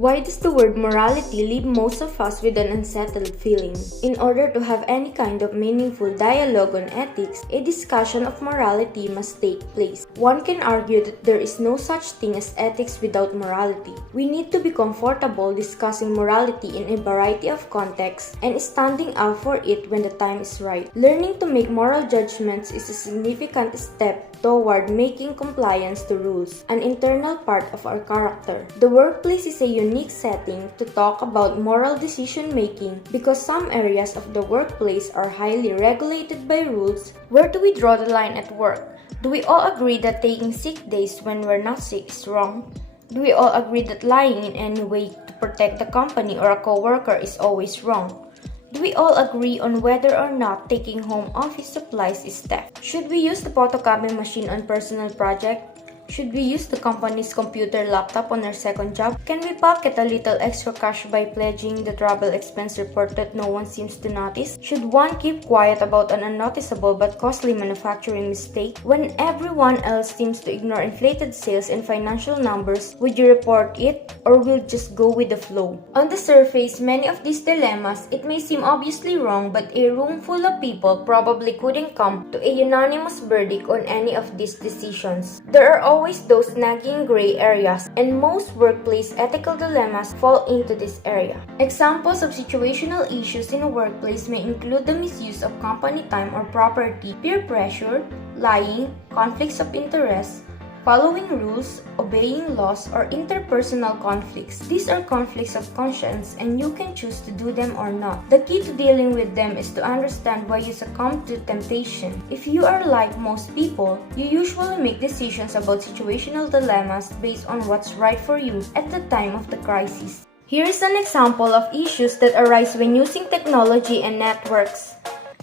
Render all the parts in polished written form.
Why does the word morality leave most of us with an unsettled feeling? In order to have any kind of meaningful dialogue on ethics, a discussion of morality must take place. One can argue that there is no such thing as ethics without morality. We need to be comfortable discussing morality in a variety of contexts and standing up for it when the time is right. Learning to make moral judgments is a significant step toward making compliance to rules an internal part of our character. The workplace is a unique setting to talk about moral decision making because some areas of the workplace are highly regulated by rules. Where do we draw the line at work? Do we all agree that taking sick days when we're not sick is wrong? Do we all agree that lying in any way to protect the company or a coworker is always wrong? Do we all agree on whether or not taking home office supplies is theft? Should we use the photocopy machine on personal project? Should we use the company's computer laptop on our second job? Can we pocket a little extra cash by pledging the travel expense report that no one seems to notice? Should one keep quiet about an unnoticeable but costly manufacturing mistake? When everyone else seems to ignore inflated sales and financial numbers, would you report it or will just go with the flow? On the surface, many of these dilemmas, it may seem obviously wrong, but a room full of people probably couldn't come to a unanimous verdict on any of these decisions. There are always those nagging gray areas, and most workplace ethical dilemmas fall into this area. Examples of situational issues in a workplace may include the misuse of company time or property, peer pressure, lying, conflicts of interest, following rules, obeying laws, or interpersonal conflicts. These are conflicts of conscience and you can choose to do them or not. The key to dealing with them is to understand why you succumb to temptation. If you are like most people, you usually make decisions about situational dilemmas based on what's right for you at the time of the crisis. Here is an example of issues that arise when using technology and networks.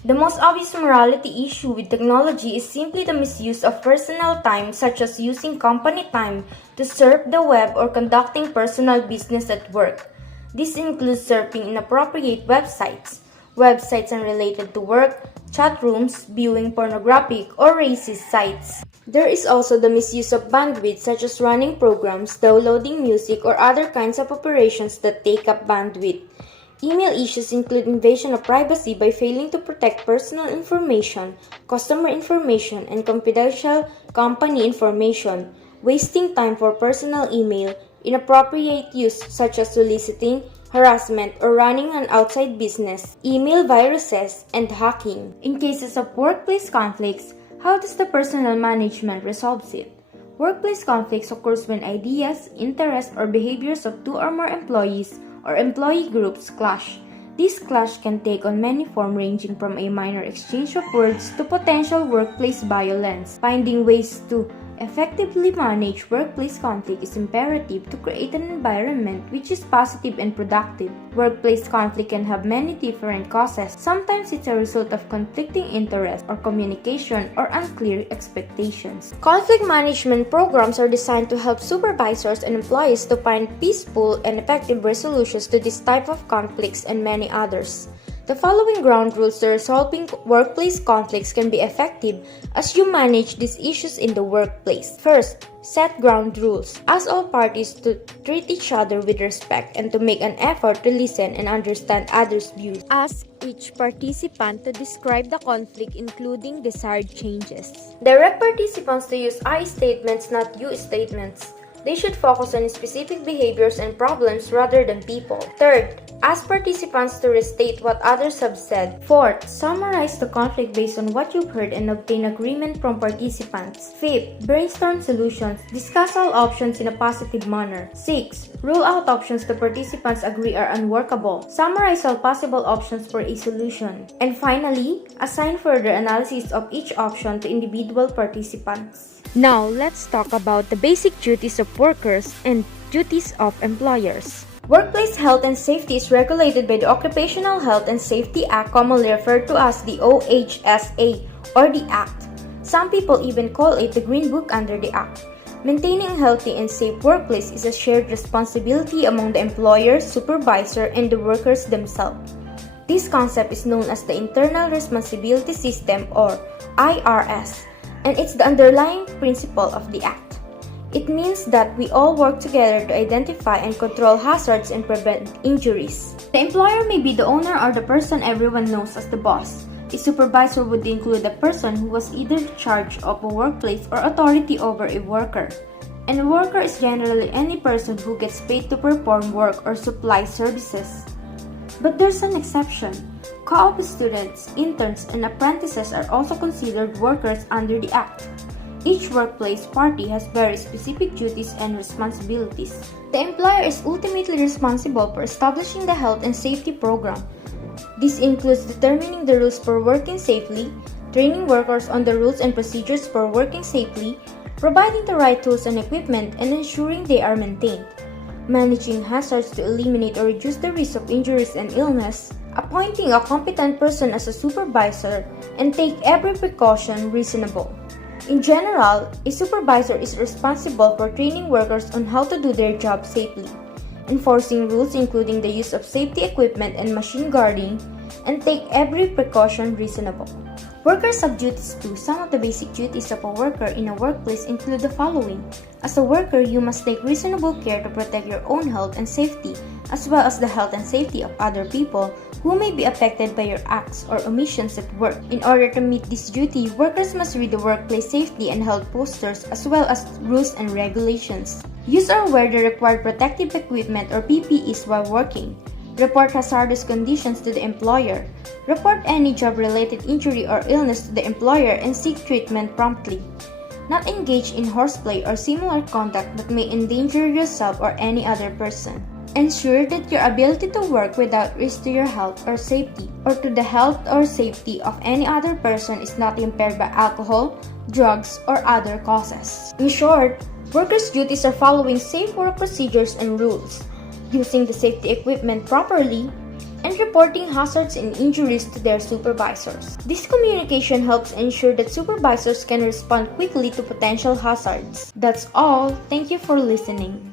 The most obvious morality issue with technology is simply the misuse of personal time, such as using company time to surf the web or conducting personal business at work. This includes surfing inappropriate websites unrelated to work, chat rooms, viewing pornographic or racist sites. There is also the misuse of bandwidth, such as running programs, downloading music, or other kinds of operations that take up bandwidth. Email issues include invasion of privacy by failing to protect personal information, customer information, and confidential company information, wasting time for personal email, inappropriate use such as soliciting, harassment, or running an outside business, email viruses, and hacking. In cases of workplace conflicts, how does the personnel management resolve it? Workplace conflicts occurs when ideas, interests, or behaviors of two or more employees or employee groups clash. This clash can take on many forms ranging from a minor exchange of words to potential workplace violence. Finding ways to effectively manage workplace conflict is imperative to create an environment which is positive and productive. Workplace conflict can have many different causes. Sometimes it's a result of conflicting interests or communication or unclear expectations. Conflict management programs are designed to help supervisors and employees to find peaceful and effective resolutions to this type of conflicts and many others. The following ground rules to resolving workplace conflicts can be effective as you manage these issues in the workplace. First, set ground rules. Ask all parties to treat each other with respect and to make an effort to listen and understand others' views. Ask each participant to describe the conflict, including desired changes. Direct participants to use I statements, not you statements. They should focus on specific behaviors and problems rather than people. Third, ask participants to restate what others have said. Fourth, summarize the conflict based on what you've heard and obtain agreement from participants. Fifth, brainstorm solutions. Discuss all options in a positive manner. Sixth, rule out options the participants agree are unworkable. Summarize all possible options for a solution. And finally, assign further analysis of each option to individual participants. Now, let's talk about the basic duties of workers and duties of employers. Workplace health and safety is regulated by the Occupational Health and Safety Act, commonly referred to as the OHSA or the Act. Some people even call it the Green Book under the Act. Maintaining a healthy and safe workplace is a shared responsibility among the employer, supervisor, and the workers themselves. This concept is known as the Internal Responsibility System or IRS, and it's the underlying principle of the Act. It means that we all work together to identify and control hazards and prevent injuries. The employer may be the owner or the person everyone knows as the boss. A supervisor would include a person who was either in charge of a workplace or authority over a worker. And a worker is generally any person who gets paid to perform work or supply services. But there's an exception. Co-op students, interns, and apprentices are also considered workers under the Act. Each workplace party has very specific duties and responsibilities. The employer is ultimately responsible for establishing the health and safety program. This includes determining the rules for working safely, training workers on the rules and procedures for working safely, providing the right tools and equipment, and ensuring they are maintained, managing hazards to eliminate or reduce the risk of injuries and illness, appointing a competent person as a supervisor, and take every precaution reasonable. In general, a supervisor is responsible for training workers on how to do their job safely, enforcing rules including the use of safety equipment and machine guarding, and take every precaution reasonable. Workers have duties too. Some of the basic duties of a worker in a workplace include the following. As a worker, you must take reasonable care to protect your own health and safety, as well as the health and safety of other people who may be affected by your acts or omissions at work. In order to meet this duty, workers must read the workplace safety and health posters as well as rules and regulations. Use or wear the required protective equipment or PPEs while working. Report hazardous conditions to the employer. Report any job-related injury or illness to the employer and seek treatment promptly. Not engage in horseplay or similar conduct that may endanger yourself or any other person. Ensure that your ability to work without risk to your health or safety or to the health or safety of any other person is not impaired by alcohol, drugs, or other causes. In short, workers' duties are following safe work procedures and rules, using the safety equipment properly, and reporting hazards and injuries to their supervisors. This communication helps ensure that supervisors can respond quickly to potential hazards. That's all. Thank you for listening.